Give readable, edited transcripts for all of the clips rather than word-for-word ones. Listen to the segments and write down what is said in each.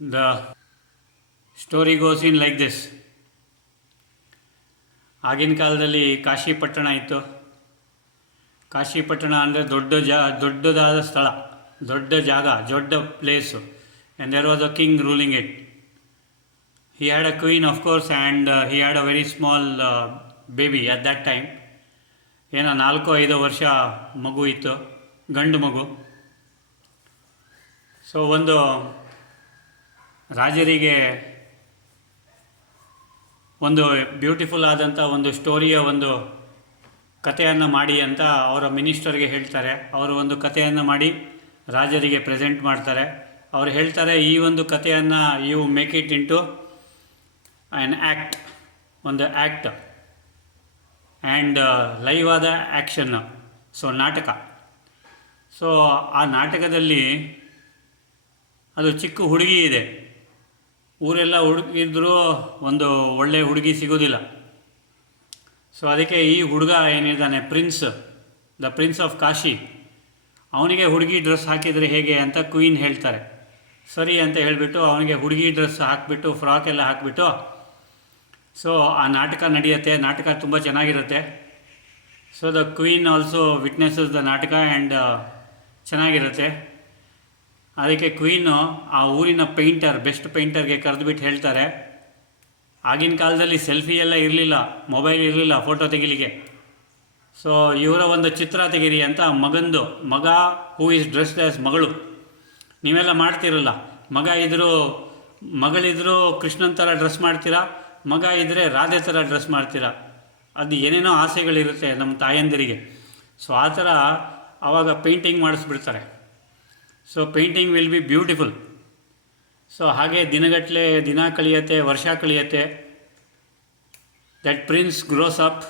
The story goes in like this. ಆಗಿನ ಕಾಲದಲ್ಲಿ ಕಾಶಿ ಪಟ್ಟಣ ಇತ್ತು. ಕಾಶಿ ಪಟ್ಟಣ ಅಂದರೆ ದೊಡ್ಡದಾದ ಸ್ಥಳ, ದೊಡ್ಡ ಜಾಗ, ದೊಡ್ಡ place. And there was a king ruling it. He had a queen, of course, and he had a very small baby at that time. ಏನೋ 4-5 ವರ್ಷ ಮಗು ಇತ್ತು, ಗಂಡು ಮಗು. ಸೊ ಒಂದು ರಾಜರಿಗೆ ಒಂದು ಬ್ಯೂಟಿಫುಲ್ ಆದಂಥ ಒಂದು ಸ್ಟೋರಿಯ ಒಂದು ಕಥೆಯನ್ನು ಮಾಡಿ ಅಂತ ಅವರ ಮಿನಿಸ್ಟರ್ಗೆ ಹೇಳ್ತಾರೆ. ಅವರು ಒಂದು ಕಥೆಯನ್ನು ಮಾಡಿ ರಾಜರಿಗೆ ಪ್ರೆಸೆಂಟ್ ಮಾಡ್ತಾರೆ. ಅವರು ಹೇಳ್ತಾರೆ, ಈ ಒಂದು ಕಥೆಯನ್ನು you make it into an act, ಒಂದು ಆ್ಯಕ್ಟ್ ಆ್ಯಂಡ್ ಲೈವ್ ಆದ ಆ್ಯಕ್ಷನ್ನು, ಸೊ ನಾಟಕ. ಸೊ ಆ ನಾಟಕದಲ್ಲಿ ಅದು ಚಿಕ್ಕ ಹುಡುಗಿ ಇದೆ. ಊರೆಲ್ಲ ಹುಡುಗಿದ್ರು ಒಂದು ಒಳ್ಳೆಯ ಹುಡುಗಿ ಸಿಗೋದಿಲ್ಲ. ಸೊ ಅದಕ್ಕೆ ಈ ಹುಡುಗ ಏನಿದ್ದಾನೆ, ದ ಪ್ರಿನ್ಸ್ ಆಫ್ ಕಾಶಿ, ಅವನಿಗೆ ಹುಡುಗಿ ಡ್ರೆಸ್ ಹಾಕಿದರೆ ಹೇಗೆ ಅಂತ ಕ್ವೀನ್ ಹೇಳ್ತಾರೆ. ಸರಿ ಅಂತ ಹೇಳಿಬಿಟ್ಟು ಅವನಿಗೆ ಹುಡುಗಿ ಡ್ರೆಸ್ ಹಾಕಿಬಿಟ್ಟು, ಫ್ರಾಕ್ ಎಲ್ಲ ಹಾಕಿಬಿಟ್ಟು, ಸೊ ಆ ನಾಟಕ ನಡೆಯುತ್ತೆ. ನಾಟಕ ತುಂಬ ಚೆನ್ನಾಗಿರುತ್ತೆ. So the queen also witnesses the ನಾಟಕ ಆ್ಯಂಡ್ ಚೆನ್ನಾಗಿರುತ್ತೆ. ಅದಕ್ಕೆ ಕ್ವೀನು ಆ ಊರಿನ ಬೆಸ್ಟ್ ಪೇಂಟರ್ಗೆ ಕರೆದುಬಿಟ್ಟು ಹೇಳ್ತಾರೆ, ಆಗಿನ ಕಾಲದಲ್ಲಿ ಸೆಲ್ಫಿ ಎಲ್ಲ ಇರಲಿಲ್ಲ, ಮೊಬೈಲ್ ಇರಲಿಲ್ಲ ಫೋಟೋ ತೆಗಿಲಿಕ್ಕೆ. ಸೊ ಇವರ ಒಂದು ಚಿತ್ರ ತೆಗೀರಿ ಅಂತ ಮಗ ಹೂ ಈಸ್ ಡ್ರೆಸ್ಡ್ ಆ್ಯಸ್ ಮಗಳು. ನೀವೆಲ್ಲ ಮಾಡ್ತಿರಲ್ಲ, ಮಗಳಿದ್ದರೂ ಕೃಷ್ಣನ ಥರ ಡ್ರೆಸ್ ಮಾಡ್ತೀರಾ, ಮಗ ಇದ್ದರೆ ರಾಧೆ ಥರ ಡ್ರೆಸ್ ಮಾಡ್ತೀರಾ. ಅದು ಏನೇನೋ ಆಸೆಗಳಿರುತ್ತೆ ನಮ್ಮ ತಾಯಂದಿರಿಗೆ. ಸೊ ಆ ಥರ ಆವಾಗ ಪೇಂಟಿಂಗ್ ಮಾಡಿಸ್ಬಿಡ್ತಾರೆ. So painting will be beautiful. So ಹಾಗೆ ದಿನ ಕಳೆಯುತ್ತೆ, ವರ್ಷ ಕಳೆಯುತ್ತೆ. That prince grows up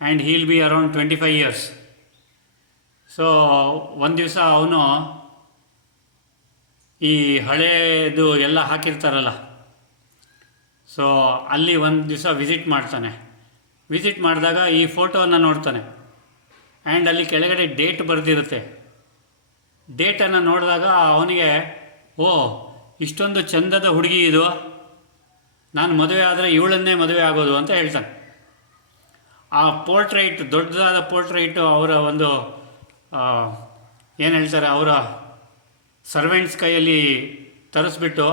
and he'll be around 25 years. So ಒಂದು ದಿವಸ ಅವನು ಈ ಹಳೇದು ಎಲ್ಲ ಹಾಕಿರ್ತಾರಲ್ಲ, ಸೊ ಅಲ್ಲಿ ಒಂದು ದಿವಸ ವಿಸಿಟ್ ಮಾಡ್ತಾನೆ. ವಿಸಿಟ್ ಮಾಡಿದಾಗ ಈ ಫೋಟೋವನ್ನು ನೋಡ್ತಾನೆ. ಆ್ಯಂಡ್ ಅಲ್ಲಿ ಕೆಳಗಡೆ ಡೇಟ್ ಬರೆದಿರುತ್ತೆ. ಡೇಟನ್ನು ನೋಡಿದಾಗ ಅವನಿಗೆ, ಇಷ್ಟೊಂದು ಚಂದದ ಹುಡುಗಿ ಇದು, ನಾನು ಮದುವೆ ಆದರೆ ಇವಳನ್ನೇ ಮದುವೆ ಆಗೋದು ಅಂತ ಹೇಳ್ತಾನೆ. ಆ ಪೋರ್ಟ್ರೈಟ್, ದೊಡ್ಡದಾದ ಪೋರ್ಟ್ರೈಟು ಅವರ ಒಂದು ಏನು ಹೇಳ್ತಾರೆ, ಅವರ ಸರ್ವೆಂಟ್ಸ್ ಕೈಯಲ್ಲಿ ತರಿಸ್ಬಿಟ್ಟು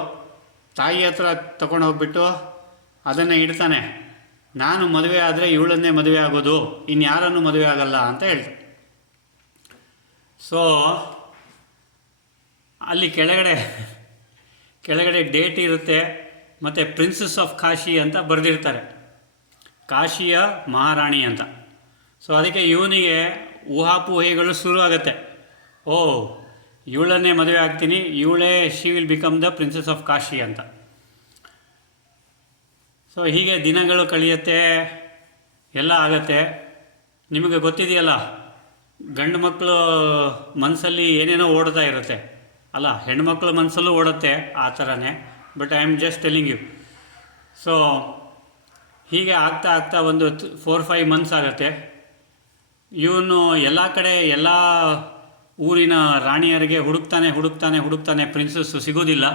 ತಾಯಿ ಹತ್ರ ತಗೊಂಡು ಹೋಗ್ಬಿಟ್ಟು ಅದನ್ನು ಇಡ್ತಾನೆ. ನಾನು ಮದುವೆ ಆದರೆ ಇವಳನ್ನೇ ಮದುವೆ ಆಗೋದು, ಇನ್ಯಾರನ್ನು ಮದುವೆ ಆಗಲ್ಲ ಅಂತ ಹೇಳ್ತಾನೆ. ಸೊ ಅಲ್ಲಿ ಕೆಳಗಡೆ ಡೇಟ್ ಇರುತ್ತೆ ಮತ್ತು ಪ್ರಿನ್ಸಸ್ ಆಫ್ ಕಾಶಿ ಅಂತ ಬರೆದಿರ್ತಾರೆ, ಕಾಶಿಯ ಮಹಾರಾಣಿ ಅಂತ. ಸೊ ಅದಕ್ಕೆ ಇವನಿಗೆ ಊಹಾಪೋಹೆಗಳು ಶುರು ಆಗುತ್ತೆ. ಇವಳನ್ನೇ ಮದುವೆ ಆಗ್ತೀನಿ, she will become the princess of Kashi ಅಂತ. ಸೊ ಹೀಗೆ ದಿನಗಳು ಕಳೆಯುತ್ತೆ, ಎಲ್ಲ ಆಗತ್ತೆ. ನಿಮಗೆ ಗೊತ್ತಿದೆಯಲ್ಲ, ಗಂಡು ಮಕ್ಕಳು ಮನಸ್ಸಲ್ಲಿ ಏನೇನೋ ಓಡ್ತಾ ಇರುತ್ತೆ ಅಲ್ಲ, ಹೆಣ್ಮಕ್ಳ ಮನಸ್ಸಲ್ಲೂ ಓಡುತ್ತೆ ಆ ಥರನೇ. But I am just telling you. So ಹೀಗೆ ಆಗ್ತಾ ಒಂದು 4-5 ಮಂತ್ಸ್ ಆಗುತ್ತೆ. ಇವನು ಎಲ್ಲ ಕಡೆ ಎಲ್ಲ ಊರಿನ ರಾಣಿಯರಿಗೆ ಹುಡುಕ್ತಾನೆ, ಪ್ರಿನ್ಸಸ್ಸು ಸಿಗೋದಿಲ್ಲ.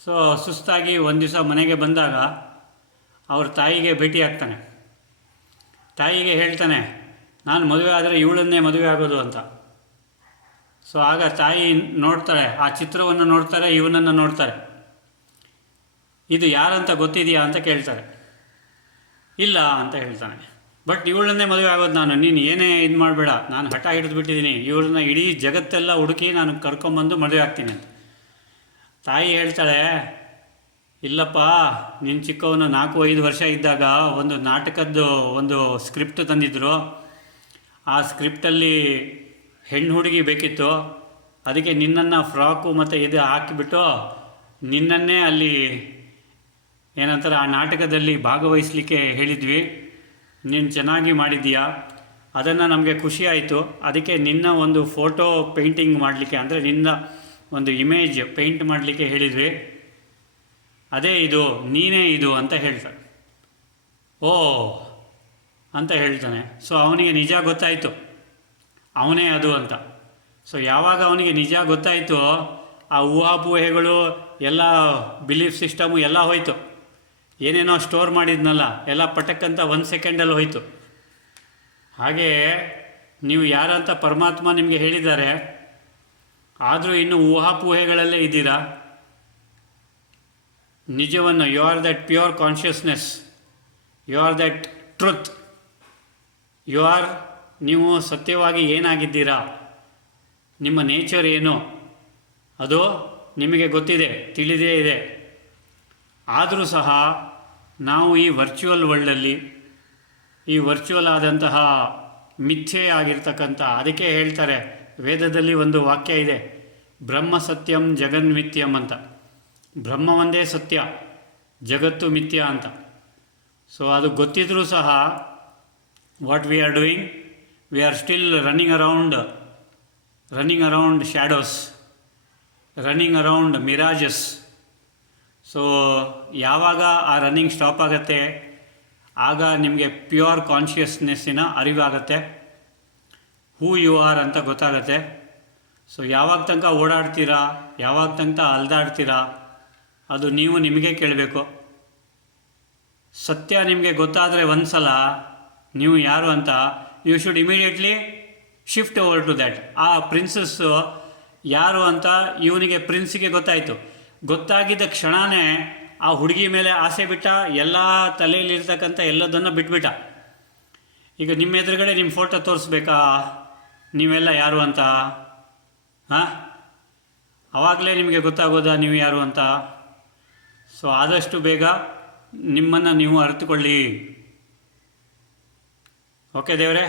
ಸೊ ಸುಸ್ತಾಗಿ ಒಂದು ದಿವಸ ಮನೆಗೆ ಬಂದಾಗ ಅವ್ರ ತಾಯಿಗೆ ಭೇಟಿ ಆಗ್ತಾನೆ. ತಾಯಿಗೆ ಹೇಳ್ತಾನೆ, ನಾನು ಮದುವೆ ಆದರೆ ಇವಳನ್ನೇ ಮದುವೆ ಆಗೋದು ಅಂತ. ಸೊ ಆಗ ತಾಯಿ ನೋಡ್ತಾಳೆ, ಆ ಚಿತ್ರವನ್ನು ನೋಡ್ತಾರೆ, ಇವನನ್ನು ನೋಡ್ತಾರೆ. ಇದು ಯಾರಂತ ಗೊತ್ತಿದೆಯಾ ಅಂತ ಕೇಳ್ತಾರೆ. ಇಲ್ಲ ಅಂತ ಹೇಳ್ತಾನೆ. ಬಟ್ ಇವಳನ್ನೇ ಮದುವೆ ಆಗೋದು ನಾನು, ನೀನು ಏನೇ ಇದು ಮಾಡಬೇಡ, ನಾನು ಹಠ ಹಿಡಿದ್ಬಿಟ್ಟಿದ್ದೀನಿ, ಇವಳನ್ನ ಇಡೀ ಜಗತ್ತೆಲ್ಲ ಹುಡುಕಿ ನಾನು ಕರ್ಕೊಂಬಂದು ಮದುವೆ ಆಗ್ತೀನಿ ಅಂತ. ತಾಯಿ ಹೇಳ್ತಾಳೆ, ಇಲ್ಲಪ್ಪ, ನಿನ್ನ ಚಿಕ್ಕವನು 4-5 ವರ್ಷ ಇದ್ದಾಗ ಒಂದು ನಾಟಕದ್ದು ಒಂದು ಸ್ಕ್ರಿಪ್ಟ್ ತಂದಿದ್ದರು. ಆ ಸ್ಕ್ರಿಪ್ಟಲ್ಲಿ ಹೆಣ್ಣು ಹುಡುಗಿ ಬೇಕಿತ್ತು. ಅದಕ್ಕೆ ನಿನ್ನನ್ನು ಫ್ರಾಕು ಮತ್ತು ಇದು ಹಾಕಿಬಿಟ್ಟು ನಿನ್ನನ್ನೇ ಅಲ್ಲಿ ಏನಂತಾರೆ ಆ ನಾಟಕದಲ್ಲಿ ಭಾಗವಹಿಸಲಿಕ್ಕೆ ಹೇಳಿದ್ವಿ. ನೀನು ಚೆನ್ನಾಗಿ ಮಾಡಿದ್ದೀಯಾ, ಅದನ್ನು ನಮಗೆ ಖುಷಿ ಆಯಿತು. ಅದಕ್ಕೆ ನಿನ್ನ ಒಂದು ಫೋಟೋ ಪೇಂಟಿಂಗ್ ಮಾಡಲಿಕ್ಕೆ, ಅಂದರೆ ನಿನ್ನ ಒಂದು ಇಮೇಜ್ ಪೇಂಟ್ ಮಾಡಲಿಕ್ಕೆ ಹೇಳಿದ್ವಿ. ಅದೇ ಇದು, ನೀನೇ ಇದು ಅಂತ ಹೇಳ್ತಾನೆ. ಅಂತ ಹೇಳ್ತಾನೆ. ಸೊ ಅವನಿಗೆ ನಿಜ ಗೊತ್ತಾಯಿತು, ಅವನೇ ಅದು ಅಂತ. ಸೊ ಯಾವಾಗ ಅವನಿಗೆ ನಿಜ ಗೊತ್ತಾಯಿತು, ಆ ಊಹಾಪೋಹೆಗಳು ಎಲ್ಲ ಬಿಲೀಫ್ ಸಿಸ್ಟಮು ಎಲ್ಲ ಹೋಯ್ತು. ಏನೇನೋ ಸ್ಟೋರ್ ಮಾಡಿದ್ನಲ್ಲ ಎಲ್ಲ ಪಟಕ್ಕಂತ 1 ಸೆಕೆಂಡಲ್ಲಿ ಹೋಯ್ತು. ಹಾಗೆ ನೀವು ಯಾರಂತ ಪರಮಾತ್ಮ ನಿಮಗೆ ಹೇಳಿದ್ದಾರೆ, ಆದರೂ ಇನ್ನೂ ಊಹಾಪೋಹೆಗಳಲ್ಲೇ ಇದ್ದೀರಾ. ನಿಜವನ್ನು, you are that pure consciousness, you are that truth, you are, ನೀವು ಸತ್ಯವಾಗಿ ಏನಾಗಿದ್ದೀರಾ, ನಿಮ್ಮ ನೇಚರ್ ಏನು ಅದು ನಿಮಗೆ ಗೊತ್ತಿದೆ, ತಿಳಿದೇ ಇದೆ. ಆದರೂ ಸಹ ನಾವು ಈ ವರ್ಚುವಲ್ ವರ್ಲ್ಡಲ್ಲಿ, ಈ ವರ್ಚುವಲ್ ಆದಂತಹ ಮಿಥ್ಯೆ ಆಗಿರ್ತಕ್ಕಂಥ, ಅದಕ್ಕೆ ಹೇಳ್ತಾರೆ ವೇದದಲ್ಲಿ ಒಂದು ವಾಕ್ಯ ಇದೆ, ಬ್ರಹ್ಮ ಸತ್ಯಂ ಜಗನ್ಮಿಥ್ಯಂ ಅಂತ. ಬ್ರಹ್ಮ ಒಂದೇ ಸತ್ಯ, ಜಗತ್ತು ಮಿಥ್ಯ ಅಂತ. ಸೊ ಅದು ಗೊತ್ತಿದ್ರೂ ಸಹ what we are doing, we are still running around shadows, running around mirages. So ಯಾವಾಗ ಆ ರನ್ನಿಂಗ್ ಸ್ಟಾಪ್ ಆಗುತ್ತೆ, ಆಗ ನಿಮಗೆ ಪ್ಯೂರ್ ಕಾನ್ಷಿಯಸ್ನೆಸ್ಸಿನ ಅರಿವಾಗತ್ತೆ, ಹೂ ಯು ಆರ್ ಅಂತ ಗೊತ್ತಾಗತ್ತೆ. ಸೊ ಯಾವಾಗ ತನಕ ಓಡಾಡ್ತೀರಾ, ಯಾವಾಗ ತನಕ ಅಲ್ದಾಡ್ತೀರಾ, ಅದು ನೀವು ನಿಮಗೆ ಕೇಳಬೇಕು. ಸತ್ಯ ನಿಮಗೆ ಗೊತ್ತಾದರೆ ಒಂದು ಸಲ ನೀವು ಯಾರು ಅಂತ, you should immediately shift over to that. ಆ ಪ್ರಿನ್ಸಸ್ಸು ಯಾರು ಅಂತ ಇವನಿಗೆ, ಪ್ರಿನ್ಸಿಗೆ ಗೊತ್ತಾಯಿತು. ಗೊತ್ತಾಗಿದ್ದ ಕ್ಷಣವೇ ಆ ಹುಡುಗಿ ಮೇಲೆ ಆಸೆ ಬಿಟ್ಟ, ಎಲ್ಲ ತಲೆಯಲ್ಲಿರ್ತಕ್ಕಂಥ ಎಲ್ಲದನ್ನು ಬಿಟ್ಬಿಟ್ಟ. ಈಗ ನಿಮ್ಮ ಎದುರುಗಡೆ ನಿಮ್ಮ ಫೋಟೋ ತೋರಿಸ್ಬೇಕಾ ನೀವೆಲ್ಲ ಯಾರು ಅಂತ? ಹಾಂ, ಆವಾಗಲೇ ನಿಮಗೆ ಗೊತ್ತಾಗೋದಾ ನೀವು ಯಾರು ಅಂತ? ಸೊ ಆದಷ್ಟು ಬೇಗ ನಿಮ್ಮನ್ನು ನೀವು ಅರಿತುಕೊಳ್ಳಿ. ಓಕೆ ದೇವರೇ.